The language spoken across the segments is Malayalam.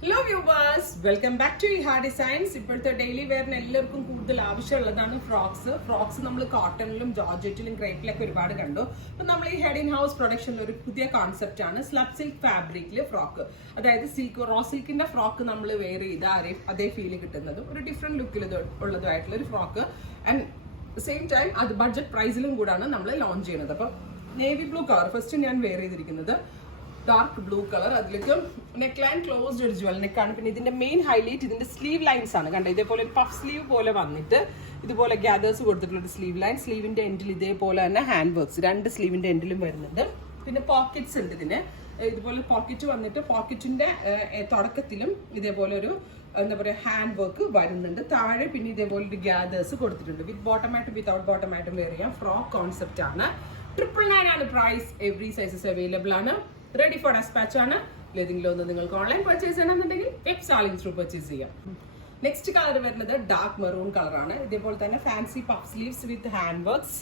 Hello viewers, welcome back to Iha designs. ഇപ്പോഴത്തെ ഡെയിലി വെയറിന് എല്ലാവർക്കും കൂടുതൽ ആവശ്യമുള്ളതാണ് ഫ്രോക്സ് നമ്മൾ കോട്ടണിലും ജോർജറ്റിലും ക്രേപ്പിലൊക്കെ ഒരുപാട് കണ്ടു. അപ്പം നമ്മൾ ഈ ഹെഡ് ഇൻ ഹൗസ് പ്രൊഡക്ഷനിൽ ഒരു പുതിയ കോൺസെപ്റ്റ് ആണ് സ്ലബ് സിൽക്ക് ഫാബ്രിക്കിൽ ഫ്രോക്ക്. അതായത് റോ സിൽക്കിന്റെ ഫ്രോക്ക് നമ്മൾ വെയർ ചെയ്ത അതേ ഫീല് കിട്ടുന്നതും ഒരു ഡിഫറെന്റ് ലുക്കിൽ ഉള്ളതുമായിട്ടുള്ള ഒരു ഫ്രോക്ക്. ആൻഡ് സെയിം ടൈം അത് ബഡ്ജറ്റ് പ്രൈസിലും കൂടാണ് നമ്മൾ ലോഞ്ച് ചെയ്യുന്നത്. അപ്പം നേവി ബ്ലൂ കളർ ഫസ്റ്റ് ഞാൻ വെയർ ചെയ്തിരിക്കുന്നത് ഡാർക്ക് ബ്ലൂ കളർ. അതിലേക്ക് നെക്ക് ലൈൻ ക്ലോസ്ഡ് ഒരു ജ്വൽ നെക്കാണ്. പിന്നെ ഇതിന്റെ മെയിൻ ഹൈലൈറ്റ് ഇതിന്റെ സ്ലീവ് ലൈൻസ് ആണ്. കണ്ടോ, ഇതേപോലെ ഒരു പഫ് സ്ലീവ് പോലെ വന്നിട്ട് ഇതുപോലെ ഗ്യാദേഴ്സ് കൊടുത്തിട്ടുള്ള ഒരു സ്ലീവ് ലൈൻ. സ്ലീവിന്റെ എൻഡിൽ ഇതേപോലെ തന്നെ ഹാൻഡ് വർക്ക്സ് രണ്ട് സ്ലീവിന്റെ എൻഡിലും വരുന്നുണ്ട്. പിന്നെ പോക്കറ്റ്സ് ഉണ്ട് ഇതിന്. ഇതുപോലെ പോക്കറ്റ് വന്നിട്ട് പോക്കറ്റിന്റെ തുടക്കത്തിലും ഇതേപോലെ ഒരു എന്താ പറയുക ഹാൻഡ് വർക്ക് വരുന്നുണ്ട്. താഴെ പിന്നെ ഇതേപോലെ ഒരു ഗ്യാദേഴ്സ് കൊടുത്തിട്ടുണ്ട്. വിത്ത് ബോട്ടമായിട്ടും വിത്തൗട്ട് ബോട്ടമായിട്ടും വെയർ ചെയ്യാം. ഫ്രോക്ക് കോൺസെപ്റ്റ് ആണ്. 999 ആണ് പ്രൈസ്. എവറി സൈസസ് അവൈലബിൾ ആണ്. റെഡി ഫോർ ഡെസ്പാച്ച് ആണ്. ഏതെങ്കിലും ഒന്ന് നിങ്ങൾക്ക് ഓൺലൈൻ പർച്ചേസ് ചെയ്യണമെന്നുണ്ടെങ്കിൽ വെബ് സാലിംഗ് ത്രൂ പർച്ചേസ് ചെയ്യാം. നെക്സ്റ്റ് കളർ വരുന്നത് ഡാർക്ക് മെറൂൺ കളറാണ്. ഇതേപോലെ തന്നെ ഫാൻസി പഫ് സ്ലീവ്സ് വിത്ത് ഹാൻഡ് വർക്ക്സ്.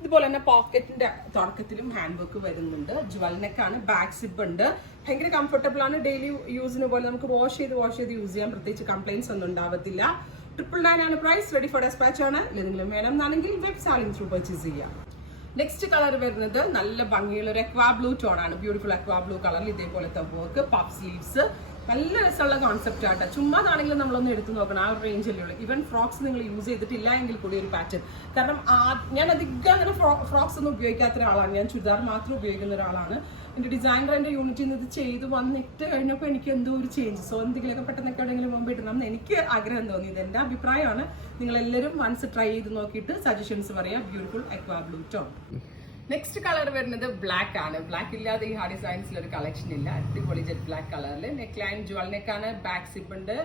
ഇതുപോലെ തന്നെ പോക്കറ്റിന്റെ തുടക്കത്തിലും ഹാൻഡ് വർക്ക് വരുന്നുണ്ട്. ജ്വൽ നെക്കാണ്. ബാക്ക് സിപ്പ് ഉണ്ട്. ഭയങ്കര കംഫർട്ടബിൾ ആണ്. ഡെയിലി യൂസിന് പോലെ നമുക്ക് വാഷ് ചെയ്ത് യൂസ് ചെയ്യാം. പ്രത്യേകിച്ച് കംപ്ലൈൻസ് ഒന്നും ഉണ്ടാവത്തില്ല. 999 ആണ് പ്രൈസ്. റെഡി ഫോർ ഡെസ്പാച്ച് ആണ്. എന്തെങ്കിലും വേണമെന്നാണെങ്കിൽ വെബ് സാലിംഗ് ത്രൂ പർച്ചേസ് ചെയ്യാം. നെക്സ്റ്റ് കളർ വരുന്നത് നല്ല ഭംഗിയുള്ള ഒരു അക്വാ ബ്ലൂ ടോൺ ആണ്. ബ്യൂട്ടിഫുൾ അക്വാ ബ്ലൂ കളറിൽ ഇതേപോലത്തെ വർക്ക്, പഫ് സ്ലീവ്സ്. നല്ല രസമുള്ള കോൺസെപ്റ്റ് ആട്ടോ. ചുമ്മാതാണെങ്കിലും നമ്മളൊന്ന് എടുത്തു നോക്കണം. ആ ഒരു റേഞ്ചല്ലേ ഉള്ളൂ. ഈവൻ ഫ്രോക്സ് നിങ്ങൾ യൂസ് ചെയ്തിട്ടില്ല എങ്കിൽ കൂടി ഒരു പാറ്റേൺ. കാരണം ഞാൻ അധികം അങ്ങനെ ഫ്രോക്സ് ഒന്നും ഉപയോഗിക്കാത്ത ഒരാളാണ്. ഞാൻ ചുരിദാർ മാത്രം ഉപയോഗിക്കുന്ന ഒരാളാണ്. എൻ്റെ ഡിസൈനർ എൻ്റെ യൂണിറ്റിൽ നിന്ന് ഇത് ചെയ്ത് വന്നിട്ട് കഴിഞ്ഞപ്പോൾ എനിക്ക് എന്തോ ഒരു ചേഞ്ച്. സോ എന്തെങ്കിലുമൊക്കെ പെട്ടെന്നൊക്കെ എവിടെയെങ്കിലും മുമ്പ് ഇടണം എനിക്ക് ആഗ്രഹം തോന്നി. ഇത് എൻ്റെ അഭിപ്രായമാണ്. നിങ്ങളെല്ലാവരും വൺസ് ട്രൈ ചെയ്ത് നോക്കിയിട്ട് സജഷൻസ് പറയാം. ബ്യൂട്ടിഫുൾ അക്വാ ബ്ലൂ ടോൺ. നെക്സ്റ്റ് കളർ വരുന്നത് ബ്ലാക്ക് ആണ്. ബ്ലാക്ക് ഇല്ലാതെ ഈ ഹാ ഡിസൈൻസിൽ ഒരു കളക്ഷൻ ഇല്ല. അടിപൊളി ജെറ്റ് ബ്ലാക്ക് കളറിൽ നെക്ക് ലൈൻ ജ്വൽ നെക്കാണ്. ബാക്ക് സിപ്പ് ഉണ്ട്.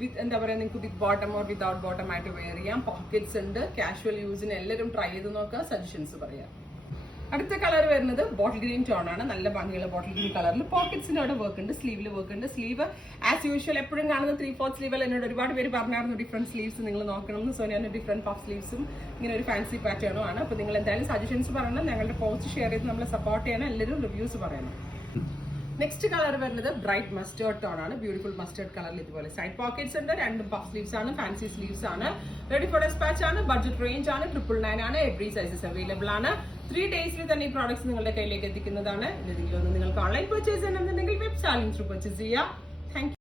വിത്ത് എന്താ പറയുക, നിങ്ങൾക്ക് വിത്ത് ബോട്ടം ഓർ വിത്തൗട്ട് ബോട്ടം ആയിട്ട് വെയർ ചെയ്യാം. പോക്കറ്റ്സ് ഉണ്ട്. കാഷ്വൽ യൂസിന് എല്ലാവരും ട്രൈ ചെയ്ത് നോക്കുക. സജഷൻസ് പറയാം. അടുത്ത കളർ വരുന്നത് ബോട്ടിൽ ഗ്രീൻ ടോൺ ആണ്. നല്ല ഭംഗിയുള്ള ബോട്ടിൽ ഗ്രീൻ കളറിൽ പോക്കറ്റ്സിന് അവിടെ വർക്ക് ഉണ്ട്. സ്ലീവിൽ വർക്ക് ഉണ്ട്. സ്ലീവ് ആസ് യൂഷ്വൽ എപ്പോഴും കാണുന്ന 3/4 സ്ലീവ്. എന്നോട് ഒരുപാട് പേര് പറഞ്ഞായിരുന്നു ഡിഫറെന്റ് സ്ലീവ്സ് നിങ്ങൾ നോക്കണം. സോ ഞാൻ ഡിഫറെന്റ് പഫ് സ്ലീവ്സും ഇങ്ങനെ ഒരു ഫാൻസി പാറ്റേണും ആണ്. അപ്പോൾ നിങ്ങൾ എന്തായാലും സജഷൻസ് പറയണം. ഞങ്ങളുടെ പോസ്റ്റ് ഷെയർ ചെയ്ത് നമ്മളെ സപ്പോർട്ട് ചെയ്യണം. എല്ലാവരും റിവ്യൂസ് പറയണം. നെക്സ്റ്റ് കളർ വരുന്നത് ബ്രൈറ്റ് മസ്റ്റേർഡ് ടോൺ ആണ്. ബ്യൂട്ടിഫുൾ മസ്റ്റേർഡ് കളറിൽ ഇതുപോലെ സൈഡ് പോക്കറ്റ്സ് ഉണ്ട്. രണ്ടും പഫ് സ്ലീവ്സ് ആണ്. ഫാൻസി സ്ലീവ്സ് ആണ്. റെഡി ഫോർ ഡെസ്പാച്ച് ആണ്. ബഡ്ജറ്റ് റേഞ്ച് ആണ്. 999 ആണ്. എവറി സൈസസ് അവൈലബിൾ ആണ്. 3 ഡേയ്സിൽ തന്നെ ഈ പ്രോഡക്ട്സ് നിങ്ങളുടെ കയ്യിലേക്ക് എത്തിക്കുന്നതാണ്. ഏതെങ്കിലും ഒന്ന് നിങ്ങൾക്ക് ഓൺലൈൻ പർച്ചേസ് ചെയ്യണമെന്നുണ്ടെങ്കിൽ വെബ് സാലിംഗ് ത്രൂ പർച്ചേസ് ചെയ്യാം.